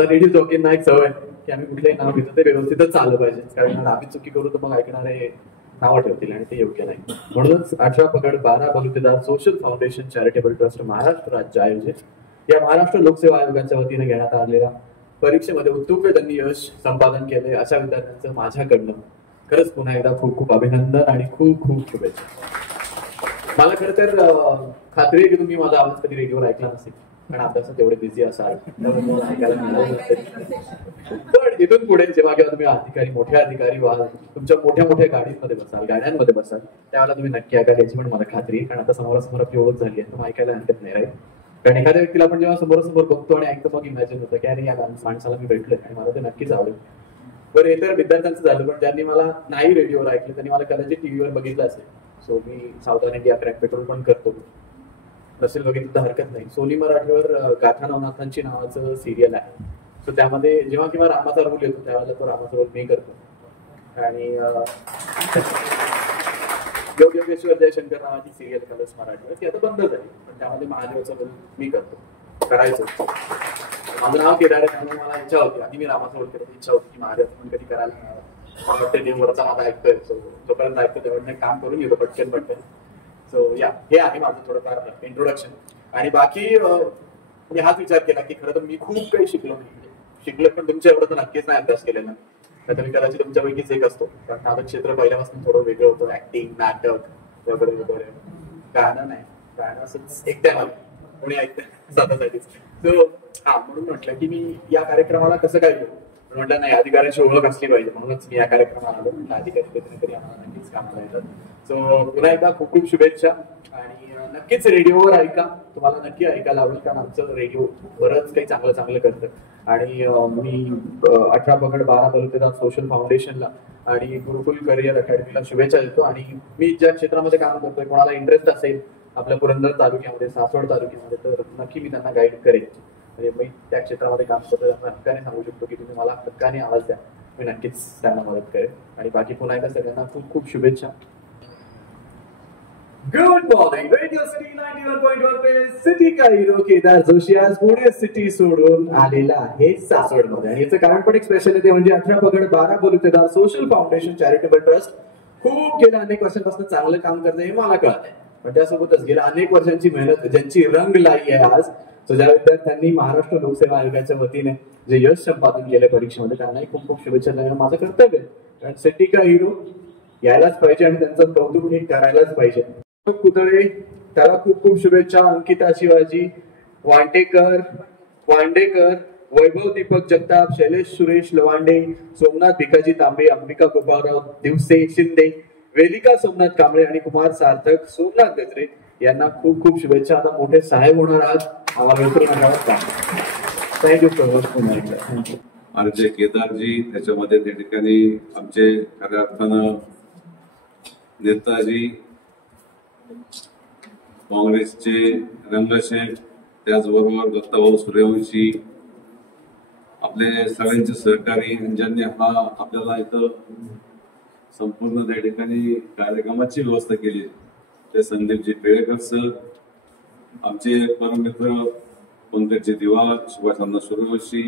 आम्हाला रेडिओ जॉकींना एक सवय की आम्ही कुठलंही नाव घेतो ते व्यवस्थितच चाललं पाहिजे, कारण आम्ही चुकी करू तर मग ऐकणारे नावं ठेवतील आणि ते योग्य नाही. म्हणूनच 18 पगड 12 बलुतेदार social foundation charitable trust Maharashtra राज्य आयोजित या महाराष्ट्र लोकसेवा आयोगाच्या वतीने घेण्यात आलेल्या परीक्षेमध्ये उत्तुंग त्यांनी यश संपादन केले अशा विद्यार्थ्यांचं माझ्याकडनं खरंच पुन्हा एकदा खूप खूप अभिनंदन आणि खूप खूप शुभेच्छा. मला खरं तर खात्री आहे की तुम्ही माझा आवाज कधी रेडिओवर ऐकला नसेल, कारण अभ्यासात एवढे बिझी असाल ऐकायला मिळालं नसेल. पण इथून पुढे जेव्हा केव्हा तुम्ही अधिकारी मोठे अधिकारी व्हाल, तुमच्या मोठ्या मोठ्या गाडीमध्ये बसाल, गाड्यांमध्ये बसाल, त्यावेळेला तुम्ही नक्की ऐकाल याची पण मला खात्री आहे. कारण आता समोरासमोर आपली ओळख झाली आहे तर ऐकायला हरकत नाही राहील. कारण एखाद्या व्यक्तीला आपण जेव्हा समोरासमोर बघतो आणि ऐकतो मग इमॅजिन होतं की अरे या माणसाला मी भेटलोय आणि मला ते नक्कीच आवडेल. बरं, हे तर विद्यार्थ्यांचं झालं, पण ज्यांनी मला नाही रेडिओवर ऐकलं त्यांनी मला कदाचित टीव्हीवर बघितलं असेल. सो मी सावधान इंडिया क्रॅक पेट्रोल पण करतो, नसेल बघितलं तर हरकत नाही. सोनी मराठीवर गाथा नवनाथांची नावाचं सिरियल आहे. सो त्यामध्ये जेव्हा किंवा रामाचा रोल येतो त्यावेळेला तो रामाचा रोल मी करतो. आणि योगेश्वर जयशंकर नावाची सिरियल कलर्स मराठीवर, ती आता बंद झाली, पण त्यामध्ये महादेवाचा रोल मी करतो, करायचो. माझं नाव केदार आहे त्यामुळे मला इच्छा होती, आधी मी रामाचा रोल केला, इच्छा होती की महादेवाचं पण कधी करायला मला वाटतं देववरचा माझा ऐकतोय. सो जोपर्यंत ऐकतो तेवढं काम करून येतो पटकन. सो या हे आहे माझं थोडंफार इंट्रोडक्शन. आणि बाकी मी हाच विचार केला की खरं तर मी खूप काही शिकलो पण तुमच्या एवढं तर नक्कीच नाही अभ्यास केलेला. तर मी कदाचित तुमच्यापैकीच एक असतो, कारण माझं क्षेत्र पहिल्यापासून थोडं वेगळं होतं. ऍक्टिंग, नाटक वगैरे वगैरे. गाणं नाही, गाणं असंच एकट्यामध्ये कोणी ऐकतं स्वतःसाठीच. सो म्हणून म्हटलं की मी या कार्यक्रमाला कसं काय करू, म्हटलं नाही अधिकाऱ्यांची ओळख असली पाहिजे, म्हणूनच मी या कार्यक्रमाला आलो. म्हटलं अधिकारी कधीतरी आम्हाला नक्कीच काम करायचं. सो पुन्हा एकदा खूप खूप शुभेच्छा. आणि नक्कीच रेडिओवर ऐका, तुम्हाला नक्की ऐकायला आवडेल, कारण आमचं रेडिओ बरंच काही चांगलं चांगलं करतं. आणि मी 18 पगड 12 बलुतेदार सोशल फाउंडेशनला आणि गुरुकुल करिअर अकॅडमीला शुभेच्छा देतो. आणि मी ज्या क्षेत्रामध्ये काम करतोय, कोणाला इंटरेस्ट असेल आपल्या पुरंदर तालुक्यामध्ये, सासवड तालुक्यामध्ये, तर नक्की मी त्यांना गाईड करेन. म्हणजे मी त्या क्षेत्रामध्ये काम करतो, त्यांना हक्काने सांगू शकतो की तुम्ही मला हक्काने आवाज द्या, मी नक्कीच त्यांना मदत करेन. आणि बाकी पुन्हा एकदा सगळ्यांना खूप खूप शुभेच्छा. Good morning. रेडिओ सिटी 91.1 पे सिटी का हिरो केदार जोशी आज पुणे सिटी सोडून आलेला आहे सासवडमध्ये. आणि याचं कारण पण एक स्पेशल आहे, ते म्हणजे 18 पगड 12 बलुतेदार सोशल फाउंडेशन चॅरिटेबल ट्रस्ट खूप गेल्या अनेक वर्षांपासून चांगलं काम करते हे मला कळत आहे. पण त्यासोबतच गेल्या अनेक वर्षांची मेहनत ज्यांची रंग लाई आहे आज, सो ज्या विद्यार्थ्यांनी महाराष्ट्र लोकसेवा आयोगाच्या वतीने जे यश संपादन केले परीक्षेमध्ये, त्यांनाही खूप खूप शुभेच्छा देणं माझं कर्तव्य आहे. कारण सिटी का हिरो यायलाच पाहिजे आणि त्यांचं कौतुक हे करायलाच पाहिजे. कुतळे त्याला खूप खूप शुभेच्छा. अंकिता शिवाजी वांडेकर, वैभव दीपक जगताप, शैलेश सुरेश लवांडे, सोमनाथ भिकाजी तांबे, अंबिका गोपाळराव दिवसे शिंदे, वेदिका सोमनाथ कांबळे आणि कुमार सार्थक, सोमनाथ गजरे यांना खूप खूप शुभेच्छा. आता मोठे साहेब होणार आहात, आम्हाला विसरू नका. Thank you so much. आणि जे केदारजी त्याच्यामध्ये त्या ठिकाणी आमचे खऱ्या अर्थानं नेताजी, काँग्रेसचे रंगशेठ, त्याचबरोबर दत्ताभाऊ सूर्यवंशी, आपले सगळ्यांचे सहकारी, ज्यांनी हा आपल्याला इथं संपूर्ण त्या ठिकाणी कार्यक्रमाची व्यवस्था केली, ते संदीपजी पेळेकर सर, आमचे परममित्र पंकजी दिवार, सुभाषांना सूर्यवंशी,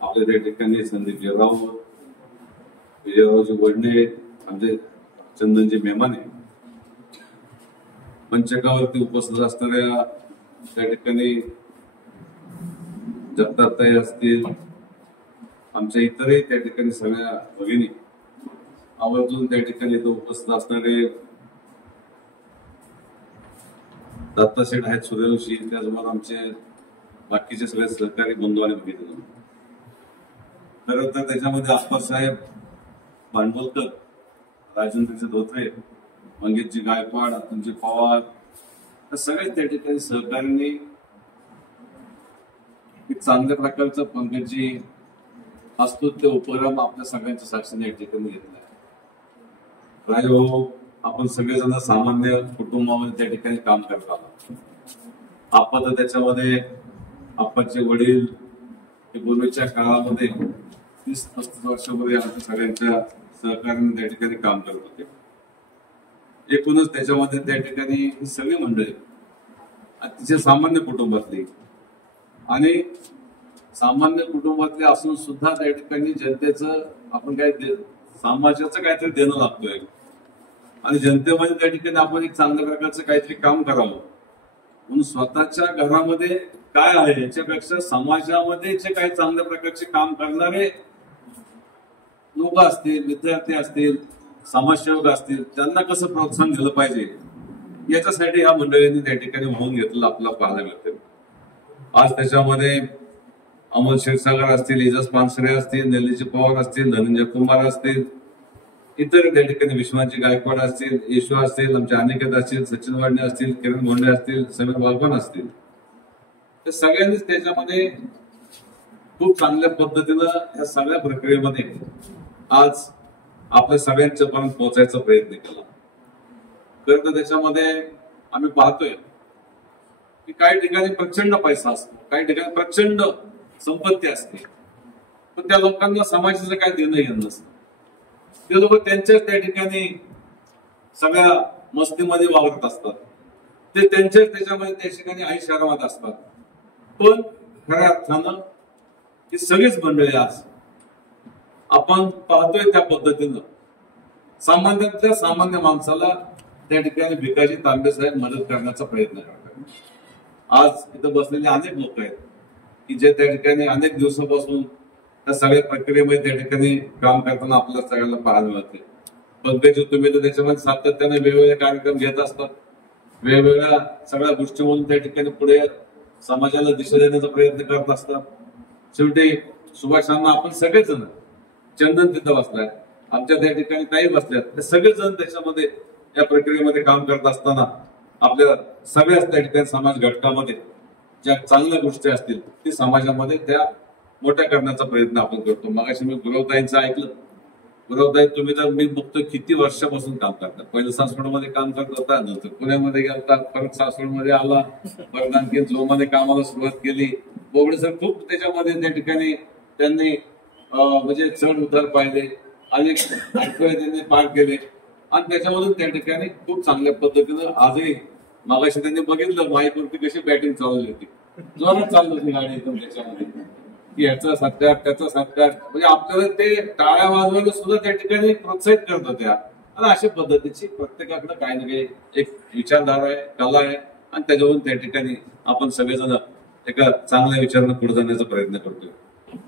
आपल्या त्या ठिकाणी संदीपजी राऊत, विजयरावजी वडणे, आमचे चंदनजी मेमाने, मंचकावरती उपस्थित असणाऱ्या त्या ठिकाणी जगताताई असतील, आमच्या इतरही त्या ठिकाणी सगळ्या भगिनी, आवर्जून त्या ठिकाणी इथं उपस्थित असणारे दत्ताशेठ आहेत सूर्यवंशी, त्याचबरोबर आमचे बाकीचे सगळे सहकारी बंधू आणि भगिनी. खरं तर त्याच्यामध्ये आप्पासाहेब भांडवलकर, राजेंद्रजी धोत्रे, मंगेशजी गायकवाड, अतुलजी पवार, तर सगळे त्या ठिकाणी सहकार्यांनी एक चांगल्या प्रकारचा पंकजी असतो ते उपक्रम आपल्या सगळ्यांच्या साक्षीने या ठिकाणी घेतलाय. राजभाऊ, आपण सगळेजण सामान्य कुटुंबामध्ये त्या ठिकाणी काम करतात. आपण तर त्याच्यामध्ये आप्पाचे वडील पूर्वीच्या काळामध्ये 30-35 वर्षामध्ये आमच्या सगळ्यांच्या सहकार्याने त्या ठिकाणी काम करत होते. एकूणच त्याच्यामध्ये त्या ठिकाणी सगळी मंडळी अतिशय सामान्य कुटुंबातली आणि सामान्य कुटुंबातले असून सुद्धा त्या ठिकाणी जनतेचं आपण काय समाजाचं काहीतरी देणं लागतोय आणि जनतेमध्ये त्या ठिकाणी आपण एक चांगल्या प्रकारचं काहीतरी काम करावं म्हणून स्वतःच्या घरामध्ये काय आहे याच्यापेक्षा समाजामध्ये जे काही चांगल्या प्रकारचे काम करणारे लोक असतील, विद्यार्थी असतील, समाजसेवक असतील, त्यांना कसं प्रोत्साहन दिलं पाहिजे याच्यासाठी या मंडळींनी त्या ठिकाणी होऊन घेतलेलं आपल्याला पाहायला मिळते. आज त्याच्यामध्ये अमोल क्षीरसागर असतील, एजाज पानसरे असतील, निलेश पवार असतील, धनंजय कुमार असतील, इतर त्या ठिकाणी विश्वनाथजी गायकवाड असतील, येशू असतील, आमचे अनिकेत असतील, सचिन वाडणे असतील, किरण गोंडे असतील, समीर बागवान असतील, तर सगळ्यांनीच त्याच्यामध्ये खूप चांगल्या पद्धतीनं या सगळ्या प्रक्रियेमध्ये आज आपल्या सगळ्यांच्या पर्यंत पोहोचायचा प्रयत्न केला. खरं तर त्याच्यामध्ये आम्ही पाहतोय की काही ठिकाणी प्रचंड पैसा असतो, काही ठिकाणी प्रचंड संपत्ती असते, पण त्या लोकांना समाजाचं काय देणं घेणं नसतं. ते लोक त्यांच्याच त्या ठिकाणी सगळ्या मस्तीमध्ये वावरत असतात, ते त्यांच्याच त्याच्यामध्ये त्या ठिकाणी ऐशारामात असतात. पण खऱ्या अर्थानं ही सगळीच मंडळी आज आपण पाहतोय त्या पद्धतीनं सामान्यातल्या सामान्य माणसाला त्या ठिकाणी भिकाजी तांबे साहेब मदत करण्याचा प्रयत्न करतात. आज इथं बसलेले अनेक लोक आहेत की जे त्या ठिकाणी अनेक दिवसापासून त्या सगळ्या प्रक्रियेमध्ये त्या ठिकाणी काम करताना आपल्याला सगळ्यांना पाहायला मिळते. पंकज, तुम्ही तर त्याच्यामध्ये सातत्याने वेगवेगळे कार्यक्रम घेत असतात, वेगवेगळ्या सगळ्या गोष्टी म्हणून त्या ठिकाणी पुढे समाजाला दिशा देण्याचा प्रयत्न करत असतात. शेवटी सुभाषांना आपण सगळेजण, चंदन तिथं बसलाय, आमच्या त्या ठिकाणी काही बसल्यात, ते सगळेजण त्याच्यामध्ये या प्रक्रियेमध्ये काम करत असताना आपल्या सगळ्याच त्या ठिकाणी समाज घटकामध्ये ज्या चांगल्या गोष्टी असतील ती समाजामध्ये त्या मोठ्या करण्याचा प्रयत्न आपण करतो. मगाशी मी गुरवताईंचं ऐकलं. गुरवताई, तुम्ही तर मी बघतो किती वर्षापासून काम करता. पहिलं सासवडमध्ये काम करत होता, नंतर पुण्यामध्ये गेलता, परत सासवडमध्ये आला, परत आणखी जोमध्ये कामाला सुरुवात केली. बोबडे सर खूप त्याच्यामध्ये त्या ठिकाणी त्यांनी म्हणजे चढ उतार पाहिले, अनेक अडथळे त्यांनी पार केले आणि त्याच्यामधून त्या ठिकाणी खूप चांगल्या पद्धतीनं आजही मगाशी त्यांनी बघितलं माईकवरती कशी बॅटिंग चालवली होती, जोरात चालली होती गाडी एकदम त्याच्यामध्ये, की ह्याचा सत्कार त्याचा सत्कार, म्हणजे आपल्याला ते टाळ्या वाजवायला सुद्धा त्या ठिकाणी प्रोत्साहित करत होत्या. आणि अशा पद्धतीची प्रत्येकाकडे काही ना काही एक विचारधारा आहे, कला आहे आणि त्याच्यावरून त्या ठिकाणी आपण सगळेजण एका चांगल्या विचारानं पुढे जाण्याचा प्रयत्न करतोय.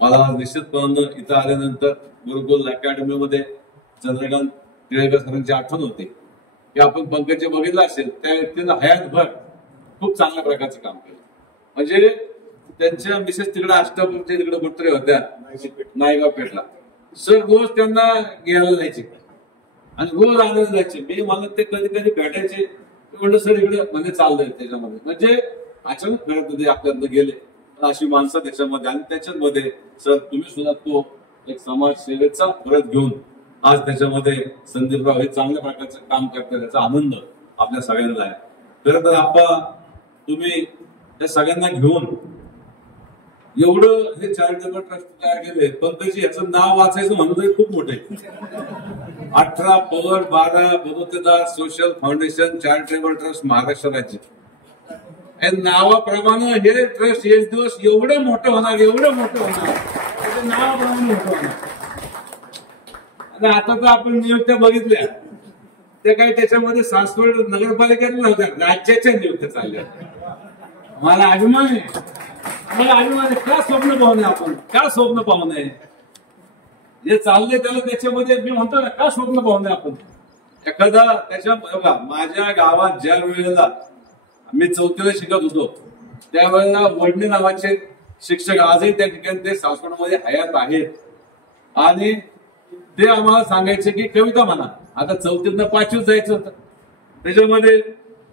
मला निश्चितपणे इथं आल्यानंतर गुरुकुल अकॅडमीमध्ये चंद्रकांत टिळेकर सरांची आठवण होते की आपण पंकज बघितलं असेल त्या व्यक्तीनं हयातभर खूप चांगल्या प्रकारचं काम केलं. म्हणजे त्यांच्या मिसेस तिकडे अष्टापूरच्या तिकडे कुठतरी होत्या नायगाव पेठला, सर रोज त्यांना घ्यायला जायचे आणि रोज आणायला जायचे. मी मला ते कधी कधी भेटायचे, म्हणलं सर इकडे म्हणजे चाललंय त्याच्यामध्ये, म्हणजे अचानक करत होते आपल्याला गेले अशी माणसं त्याच्यामध्ये. आणि त्याच्यामध्ये सर तुम्ही सुद्धा तो एक समाज सेवेचा परत घेऊन आज त्याच्यामध्ये संदीपराव हे चांगल्या प्रकारचं काम करतात, त्याचा आनंद आपल्या सगळ्यांना आहे. खरं तर आपण तुम्ही त्या सगळ्यांना घेऊन एवढं हे चॅरिटेबल ट्रस्ट तयार केले. पण त्याची याचं नाव वाचायचं म्हणतोय खूप मोठे 18 पवड 12 बलुतेदार social foundation charitable trust Maharashtra राज्य. नावाप्रमाणे हे ट्रस्ट एक दिवस एवढं मोठं होणार, एवढं मोठं होणार, त्याच्या नावाप्रमाणे मोठं होणार. आणि आता तर आपण नियुक्त्या बघितल्या ते काही त्याच्यामध्ये सासवड नगरपालिकेत नव्हत्या, राज्याच्या नियुक्त्या चालल्या. मला अभिमान आहे, मला अभिमान आहे. का स्वप्न पाहू नये आपण, का स्वप्न पाहू नये जे चाललंय त्याला त्याच्यामध्ये मी म्हणतो ना, का स्वप्न पाहू नये आपण. एखादा त्याच्या बघा माझ्या गावात ज्या वेळेला मी 4थीला शिकत होतो त्यावेळेला वडणे नावाचे शिक्षक आजही त्या ठिकाणी ते सासवडमध्ये हयात आहेत आणि ते आम्हाला सांगायचे की कविता म्हणा. आता 4थीतनं 5वीत जायचं होतं, त्याच्यामध्ये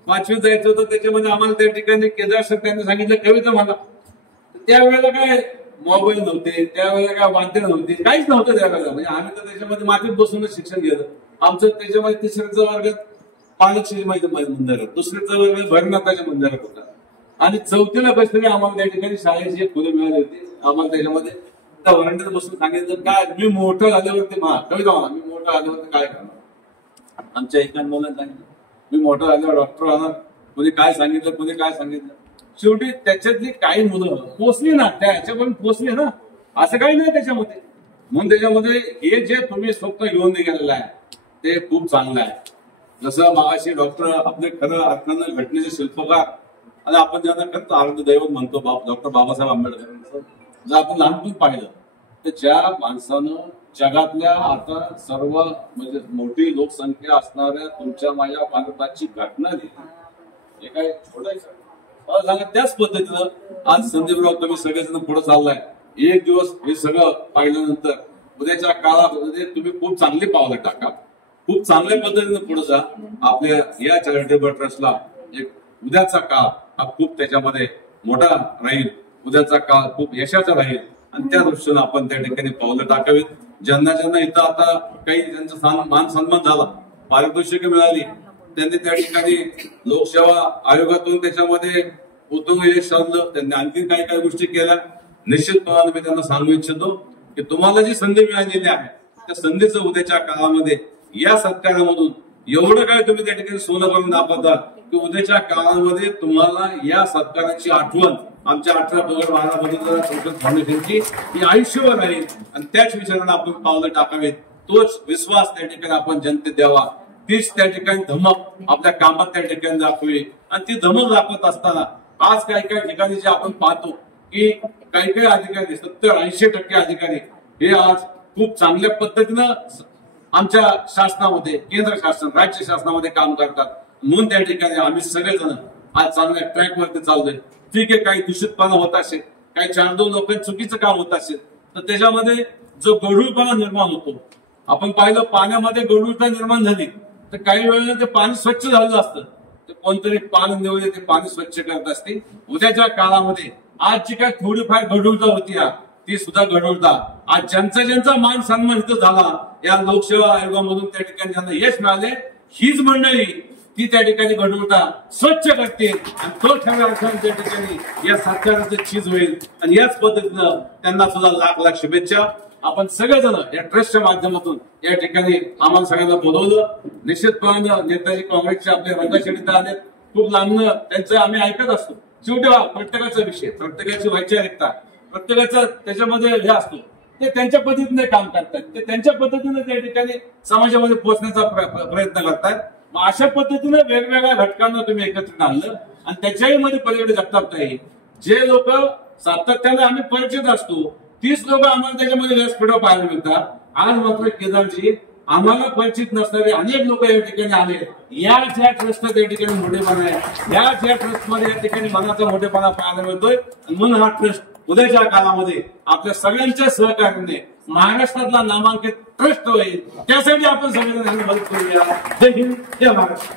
5वीत जायचं होतं, त्याच्यामध्ये आम्हाला त्या ठिकाणी केदार सर त्यांनी सांगितलं कविता म्हणा. त्यावेळेला काय मोबाईल नव्हते, त्यावेळेला काय वाद्य नव्हती, काहीच नव्हतं त्यावेळेला. म्हणजे आम्ही तर त्याच्यामध्ये मातीत बसूनच शिक्षण घेतलं. आमचं त्याच्यामध्ये 3ऱ्या वर्गात पालकश्री मंदिरात, 2ऱ्या वर्गात भैरनाथाच्या मंदिरात होता आणि 4थीला बसलेली आम्हाला त्या ठिकाणी शाळेची एक फुलं मिळाली होती. आम्हाला त्याच्यामध्ये त्या वरांड्यात बसून सांगितलं काय मी मोठं झाल्यावरती कविता म्हणा, मी मोठं झाल्यावरती काय करणार. आमच्या एका मुलांना सांगितलं मी मोठं झाल्यावर डॉक्टर होणार. कोणी काय सांगितलं, कोणी काय सांगितलं. शेवटी त्याच्यातली काही मुलं पोचली ना, त्या ह्याच्यापर्यंत पोचली ना, असं काही नाही त्याच्यामध्ये. म्हणून त्याच्यामध्ये हे जे तुम्ही स्वप्न घेऊन गेलेलं आहे ते खूप चांगलं आहे. जसं मागाशी डॉक्टर आपले खरं अर्थानं घटनेचे शिल्पकार आणि आपण ज्यांना खरंच आरोग्य दैवत म्हणतो डॉक्टर बाबासाहेब आंबेडकर, जर आपण लहानपणी पाहिलं तर ज्या माणसानं जगातल्या आता सर्व म्हणजे मोठी लोकसंख्या असणाऱ्या तुमच्या माझ्या भारताची घटना दिली, हे काय छोटायचं मला सांगा. त्याच पद्धतीनं आज संदीपराव तुम्ही सगळेजण पुढे चाललाय. एक दिवस हे सगळं पाहिल्यानंतर उद्याच्या काळामध्ये तुम्ही खूप चांगली पावलं टाका, खूप चांगल्या पद्धतीने पुढे जा. आपल्या या चॅरिटेबल ट्रस्टला एक उद्याचा काळ हा खूप त्याच्यामध्ये मोठा राहील, उद्याचा काळ खूप यशाचा राहील आणि त्या दृष्टीनं आपण त्या ठिकाणी पावलं टाकावीत. ज्यांना ज्यांना इथं आता काही त्यांचा मान सन्मान झाला, पारितोषिकं मिळाली, त्यांनी त्या ठिकाणी लोकसेवा आयोगातून त्याच्यामध्ये उत्तम यश साधलं, त्यांनी आणखी काही काही गोष्टी केल्या. निश्चितपणाने मी त्यांना सांगू इच्छितो की तुम्हाला जी संधी मिळालेली आहे त्या संधीचं उद्याच्या काळामध्ये या सत्कारामधून एवढं काय तुम्ही त्या ठिकाणी सोनं करून दाखवता की उद्याच्या काळामध्ये तुम्हाला या सत्काराची आठवण आमच्या 18 पगड महाराज फाउंडेशनची ही आयुष्यभर राहील आणि त्याच विचाराने आपण पावलं टाकावेत. तोच विश्वास त्या ठिकाणी आपण जनतेत द्यावा, तीच त्या ठिकाणी धमक आपल्या कामात त्या ठिकाणी दाखवी. आणि ती धमक दाखवत असताना आज काही काही ठिकाणी जे आपण पाहतो की काही काही अधिकारी 70-80% अधिकारी हे आज खूप चांगल्या पद्धतीनं आमच्या शासनामध्ये, केंद्र शासन, राज्य शासनामध्ये काम करतात. म्हणून त्या ठिकाणी आम्ही सगळेजण आज चांगल्या ट्रॅक वरती चाललोय. ठीक आहे, काही दूषितपणा होत असेल, काही 4-2 लोक चुकीचं काम होत असेल तर त्याच्यामध्ये जो गढूळपणा निर्माण होतो, आपण पाहिलं पाण्यामध्ये गढूळता निर्माण झाली तर काही वेळेला ते पाणी स्वच्छ झालेलं असतं, ते कोणतरी पाणी निवडले ते पाणी स्वच्छ करत असते. उद्याच्या काळामध्ये आज जी काय थोडीफार गढूळता होती ती सुद्धा गढूळता आज ज्यांचा मान सन्मान इथं झाला या लोकसेवा आयोगामधून त्या ठिकाणी ज्यांना यश मिळाले, हीच मंडळी ती त्या ठिकाणी गढूळता स्वच्छ करते आणि तो ठरला त्या ठिकाणी या सरकारचं चीज होईल. आणि याच पद्धतीनं त्यांना सुद्धा लाख लाख शुभेच्छा. आपण सगळेजण या ट्रस्टच्या माध्यमातून या ठिकाणी आम्हाला सगळ्यांना बोलवलं. निश्चितपणे नेताजी काँग्रेसचे आपले रंगाशेडीत आले, खूप लांबनं त्यांचं आम्ही ऐकत असतो. शेवटी प्रत्येकाचा विषय, प्रत्येकाची वैचारिकता, प्रत्येकाचा त्याच्यामध्ये हे असतो, ते त्यांच्या पद्धतीने काम करतात, ते त्यांच्या पद्धतीने त्या ठिकाणी समाजामध्ये पोहोचण्याचा प्रयत्न करतात. मग अशा पद्धतीने वेगवेगळ्या घटकांना तुम्ही एकत्रित आणलं आणि त्याच्याही मध्ये पलीकडे जगतापताई जे लोक सातत्याने आम्ही परिचित असतो तीच लोक आम्हाला त्याच्यामध्ये व्यासपीठावर पाहायला मिळतात. आज मात्र केदारजी आम्हाला परिचित नसणारे अनेक लोक या ठिकाणी आले. या ज्या ट्रस्टचा त्या ठिकाणी मोठेपणा आहे, या ज्या ट्रस्टमध्ये या ठिकाणी मनाचा मोठेपणा पाहायला मिळतोय. म्हणून हा ट्रस्ट उद्याच्या काळामध्ये आपल्या सगळ्यांच्या सहकार्याने महाराष्ट्रातला नामांकित ट्रस्ट होईल. त्यासाठी आपण सगळ्यांना मदत करूया. जय हिंद, जय महाराष्ट्र.